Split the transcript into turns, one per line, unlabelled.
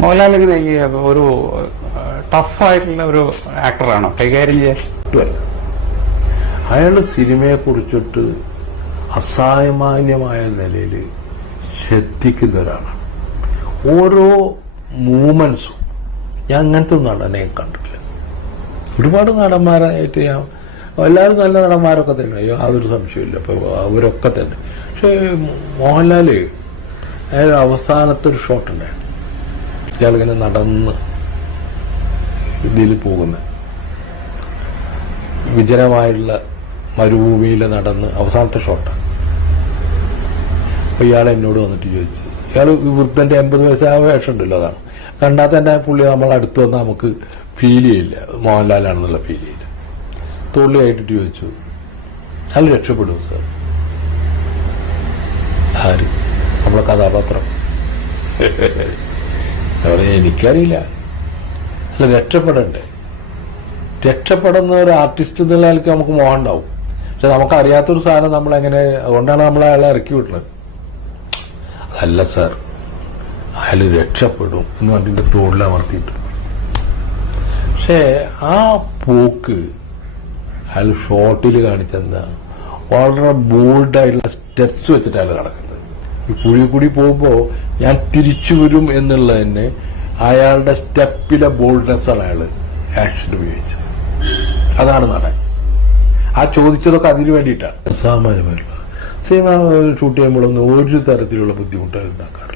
മോഹൻലാൽ ഇങ്ങനെ ഈ ഒരു ടഫായിട്ടുള്ള ഒരു ആക്ടറാണോ? കൈകാര്യം ചെയ്യാൻ
അയാൾ സിനിമയെ കുറിച്ചിട്ട് അസാമാന്യമായ നിലയിൽ ശ്രദ്ധിക്കുന്ന ഒരാളാണ് ഓരോ മൂമെന്റ്സും ഞാൻ അങ്ങനത്തെ നടനെ കണ്ടിട്ടില്ല. ഒരുപാട് നടന്മാരായിട്ട് ഞാൻ എല്ലാവരും നല്ല നടന്മാരൊക്കെ തന്നെ. യാതൊരു സംശയമില്ല അപ്പൊ അവരൊക്കെ തന്നെ. പക്ഷേ മോഹൻലാൽ അയാൾ അവസാനത്തെ ഒരു ഷോട്ട് ഉണ്ടായിരുന്നു. ഇയാളിങ്ങനെ നടന്ന് ഇതിൽ പോകുന്നത് വിജനമായുള്ള മരുഭൂമിയിൽ നടന്ന് അവസാനത്തെ ഷോട്ടാണ് അപ്പൊ ഇയാൾ എന്നോട് വന്നിട്ട് ചോദിച്ചു. ഇയാൾ വൃദ്ധന്റെ എൺപത് വയസ്സായ വേഷം ഉണ്ടല്ലോ അതാണ്. കണ്ടാൽ തന്നെ പുള്ളി നമ്മൾ അടുത്ത് വന്നാൽ നമുക്ക് ഫീൽ ചെയ്യില്ല. മോഹൻലാലാണെന്നുള്ള ഫീൽ ചെയ്യില്ല. തൊള്ളിയായിട്ടിട്ട് ചോദിച്ചു. അയാൾ രക്ഷപ്പെടും സാർ ആര്? നമ്മളെ കഥാപാത്രം. അവിടെ എനിക്കറിയില്ല. അല്ല രക്ഷപ്പെടണ്ടേ? രക്ഷപ്പെടുന്ന ഒരു ആർട്ടിസ്റ്റ് എന്നുള്ള ആൾക്ക് നമുക്ക് മോഹം ഉണ്ടാവും. പക്ഷെ നമുക്കറിയാത്തൊരു സാധനം നമ്മൾ എങ്ങനെ അതുകൊണ്ടാണ് നമ്മൾ അയാളെ ഇറക്കി വിട്ടത്. അതല്ല സാർ. അയാൾ രക്ഷപ്പെടും എന്ന് പറഞ്ഞിട്ട് തോളിൽ അമർത്തിയിട്ടു. പക്ഷേ ആ പോക്ക് അയാൾ ഷോർട്ടിൽ കാണിച്ചെന്താ? വളരെ ബോൾഡായിട്ടുള്ള സ്റ്റെപ്സ് വെച്ചിട്ട് അയാൾ കിടക്കുന്നത് ഈ പുഴി കൂടി പോകുമ്പോൾ ഞാൻ തിരിച്ചു വരും എന്നുള്ളതന്നെ അയാളുടെ സ്റ്റെപ്പിലെ ബോൾഡ്നെസ്സാണ് അയാൾ ആക്ഷൻ ഉപയോഗിച്ചത്. അതാണ് നടൻ. ആ ചോദിച്ചതൊക്കെ അതിനു വേണ്ടിയിട്ടാണ്. സാമാന്യമായിട്ടുള്ള സിനിമ ഷൂട്ട് ചെയ്യുമ്പോഴൊന്നും ഒരു തരത്തിലുള്ള ബുദ്ധിമുട്ടുകൾ ഉണ്ടാക്കാറില്ല.